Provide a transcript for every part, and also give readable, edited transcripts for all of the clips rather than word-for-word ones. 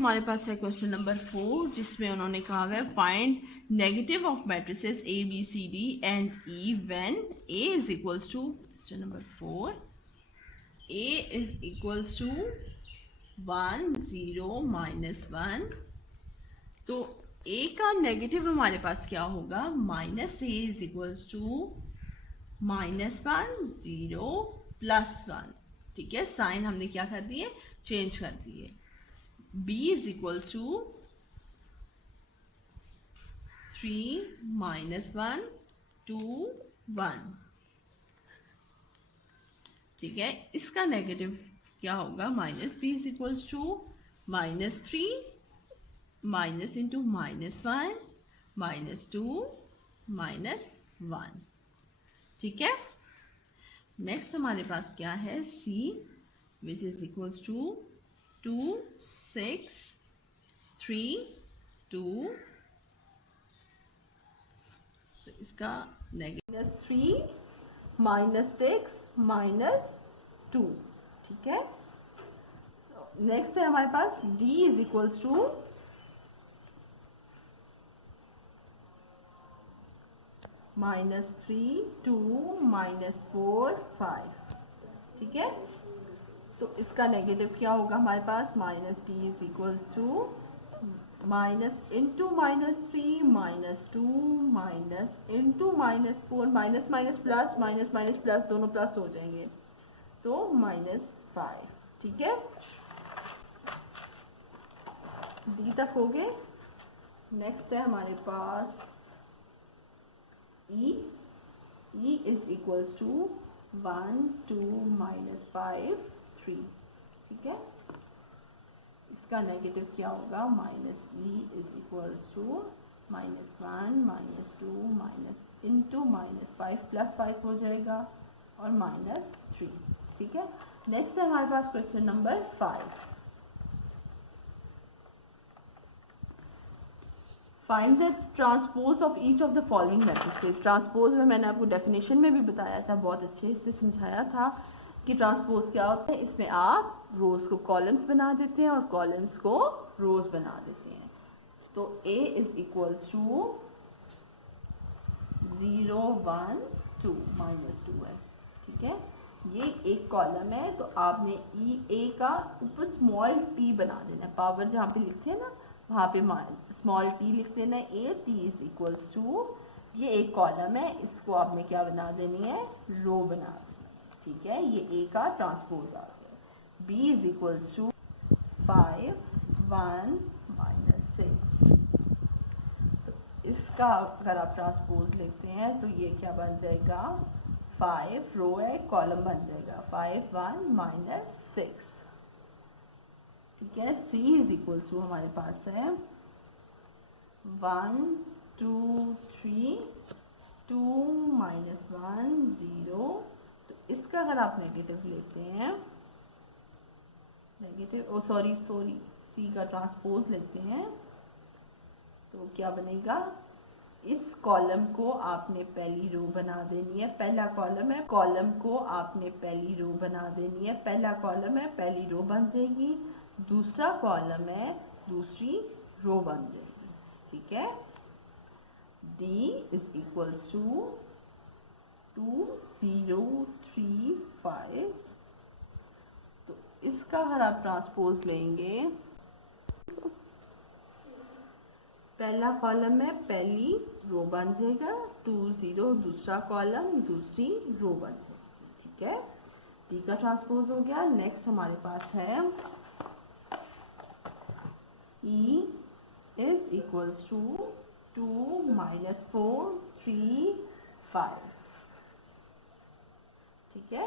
हमारे पास है question number 4 जिसमें उन्होंने कहा है find negative of matrices A B C D and E when A is equals to question number 4 A is equals to 1 0 -1। तो ए का नेगेटिव हमारे पास क्या होगा, minus A is equals to -1 0 +1। ठीक है, साइन हमने क्या कर दिए, चेंज कर दिए। b is equals to 3 -1 2 1। ठीक है, इसका नेगेटिव क्या होगा, -b is equals to -3 minus into -1 -2 -1। ठीक है, नेक्स्ट हमारे पास क्या है, c which is equals to 2 6 3 2। तो इसका नेगेटिव -3 -6 -2। ठीक है, नेक्स्ट है हमारे पास d इज इक्वल्स टू -3 2 -4 5। ठीक है, तो इसका नेगेटिव क्या होगा हमारे पास, -d is equals to minus into -3 -2 into -4 minus plus दोनों प्लस हो जाएंगे तो -5। ठीक है, डी तक हो गए। नेक्स्ट है हमारे पास ई इज इक्वल्स टू 1 2 -5 3। ठीक है, इसका नेगेटिव क्या होगा, -e is equals to -1 -2 into -5 +5 हो जाएगा और -3। ठीक है, नेक्स्ट है हमारे पास question number 5। Find the transpose of each of the following matrices. Transpose में मैंने आपको डेफिनेशन में भी बताया था, बहुत अच्छे से समझाया था कि ट्रांसपोज क्या होता है। इसमें आप रोज को कॉलम्स बना देते हैं और कॉलम्स को रोज बना देते हैं। तो A इज इक्वल्स टू 0 1 2 -2 है। ठीक है, ये एक कॉलम है तो आपने ए का ऊपर स्मॉल t बना देना है। पावर जहाँ पे लिखते हैं ना वहाँ पे स्मॉल t लिख देना है। ए t इज इक्वल्स टू, ये एक कॉलम है, इसको आपने क्या बना देनी है, रो बना देनी है। ठीक है, ये ए का ट्रांसपोज आ गया। b is equals to 5 1 -6। तो इसका अगर आप ट्रांसपोज लिखते हैं तो ये क्या बन जाएगा, 5 रो है, कॉलम बन जाएगा 5 1 -6। ठीक है, c इज इक्वल्स टू हमारे पास है 1 2 3 2 -1 0। तो इसका अगर आप नेगेटिव लेते हैं, नेगेटिव सॉरी c का ट्रांसपोज लेते हैं तो क्या बनेगा, इस कॉलम को आपने पहली रो बना देनी है। पहला कॉलम है, कॉलम को आपने पहली रो बना देनी है। पहला कॉलम है, पहली रो बन जाएगी। दूसरा कॉलम है, दूसरी रो बन जाएगी। ठीक है, d इज इक्वल्स टू 2 0 3 5। तो इसका अगर आप ट्रांसपोज लेंगे, पहला कॉलम है, पहली रो बन जाएगा, 2 0 दूसरा कॉलम, दूसरी रो बन जाएगी। ठीक है, d का ट्रांसपोज हो गया। नेक्स्ट हमारे पास है e इज इक्वल्स टू 2 -4 3 5। ठीक है,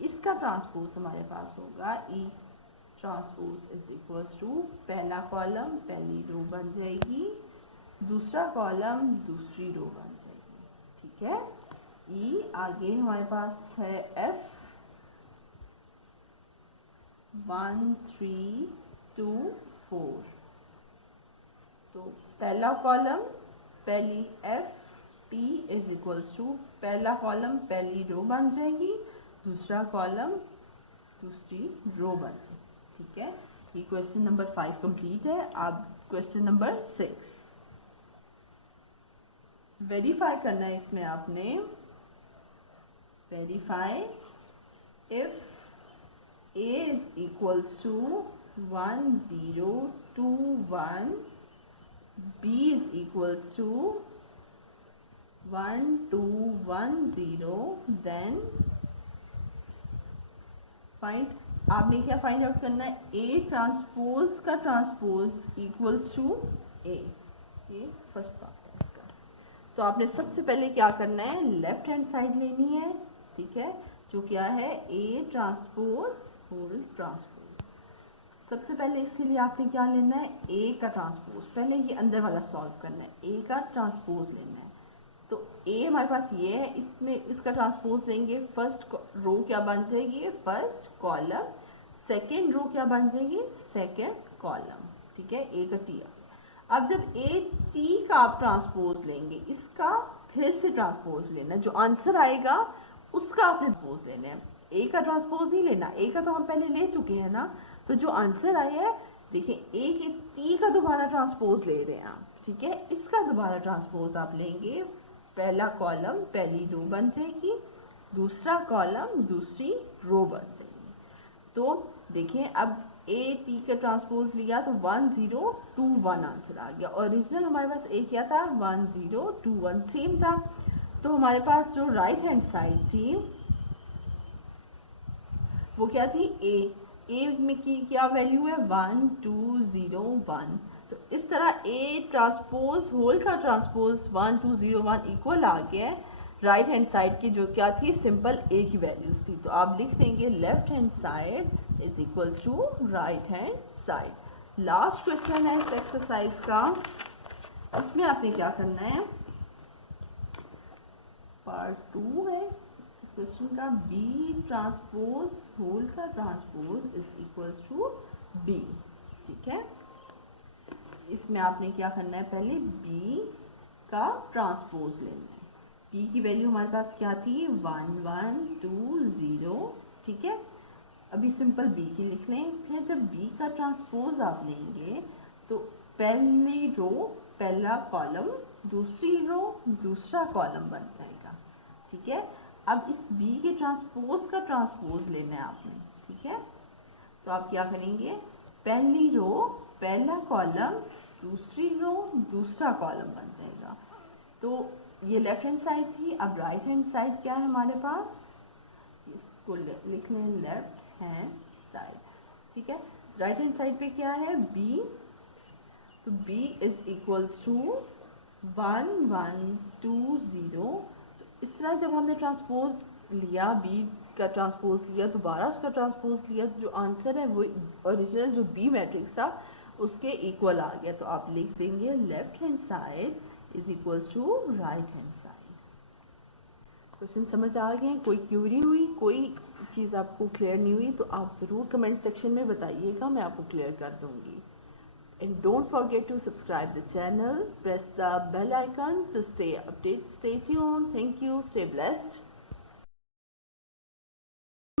इसका ट्रांसपोज हमारे पास होगा e transpose is equals to, पहला कॉलम पहली रो बन जाएगी, दूसरा कॉलम दूसरी रो बन जाएगी। ठीक है, e आगे हमारे पास है f 1 3 2 4। तो पहला कॉलम पहली f t is equals to, पहला कॉलम पहली रो बन जाएगी, दूसरा कॉलम दूसरी रो बन जाएगी। ठीक है, ये क्वेश्चन नंबर 5 कंप्लीट है। अब क्वेश्चन नंबर 6 वेरीफाई करना है। इसमें आपने verify if a is equals to 1 0 2 1, b is equals to 1 2 1 0, then find, आपने क्या फाइंड आउट करना है, A ट्रांसपोज का ट्रांसपोज इक्वल्स टू A। ये फर्स्ट पार्ट है इसका। तो आपने सबसे पहले क्या करना है, लेफ्ट हैंड साइड लेनी है, ठीक है, जो क्या है A ट्रांसपोज होल ट्रांसपोज। सबसे पहले इसके लिए आपने क्या लेना है, A का ट्रांसपोज, पहले ये अंदर वाला सॉल्व करना है, A का ट्रांसपोज लेना है। तो A हमारे पास ये है, इसमें इसका ट्रांसपोज लेंगे, फर्स्ट रो क्या बन जाएगी, फर्स्ट कॉलम, सेकेंड रो क्या बन जाएगी, सेकेंड कॉलम, ठीक है, A का T। अब जब A T का आप ट्रांसपोज लेंगे, इसका फिर से ट्रांसपोज लेना, जो आंसर आएगा उसका आपने ट्रांसपोज लेना है, A का ट्रांसपोज नहीं लेना, A का तो हम पहले ले चुके हैं ना। तो जो आंसर आया है, देखिए A के T का दोबारा ट्रांसपोज ले रहे हैं आप, ठीक है, इसका दोबारा ट्रांसपोज आप लेंगे, पहला कॉलम पहली रो बन जाएगी, दूसरा कॉलम दूसरी रो बन जाएगी। तो देखिए अब A T का ट्रांसपोज लिया तो 1 0 2 1 आंसर आ गया। ओरिजिनल हमारे पास A क्या था, 1 0 2 1 सेम था। तो हमारे पास जो राइट हैंड साइड थी वो क्या थी, A में की क्या वैल्यू है, 1 2 0 1। तो इस तरह A ट्रांसपोज होल का ट्रांसपोज 1 2 0 1 इक्वल आ गया है राइट हैंड साइड की, जो क्या थी, सिंपल A की वैल्यूज थी। तो आप लिख देंगे left hand side is equal to right hand side. Last question है इस एक्सरसाइज का, उसमें आपने क्या करना है, पार्ट 2 है इस क्वेश्चन का, B ट्रांसपोज होल का transpose is equal to B, ठीक है। इसमें आपने क्या करना है, पहले B का ट्रांसपोज लेना है। B की वैल्यू हमारे पास क्या थी, 1 1 2 0, ठीक है। अभी सिंपल B की लिख लें। फिर जब B का ट्रांसपोज आप लेंगे तो पहली रो पहला कॉलम, दूसरी रो दूसरा कॉलम बन जाएगा, ठीक है। अब इस B के ट्रांसपोज का ट्रांसपोज लेना है आपने, ठीक है। तो आप क्या करेंगे, पहली रो पहला कॉलम, दूसरी रो दूसरा कॉलम बन जाएगा। तो ये लेफ्ट हैंड साइड थी। अब राइट हैंड साइड क्या है हमारे पास, इसको लिख लें लेफ्ट हैंड साइड, ठीक है। राइट हैंड साइड पे क्या है, B, तो B इज इक्वल्स टू 1 1 2 0। इस तरह जब हमने ट्रांसपोज लिया, B का ट्रांसपोज लिया, दोबारा उसका ट्रांसपोज लिया, जो आंसर है वो ओरिजिनल जो B मैट्रिक्स था उसके इक्वल आ गया। तो आप लिख देंगे left hand side is equals to right hand side. Question समझ आ गए, कोई क्यूरी हुई, कोई चीज़ आपको क्लियर नहीं हुई तो आप ज़रूर कमेंट सेक्शन में बताइएगा, मैं आपको क्लियर कर दूंगी। And don't forget to subscribe the channel, press the bell icon to stay updated. Stay tuned. Thank you. Stay blessed.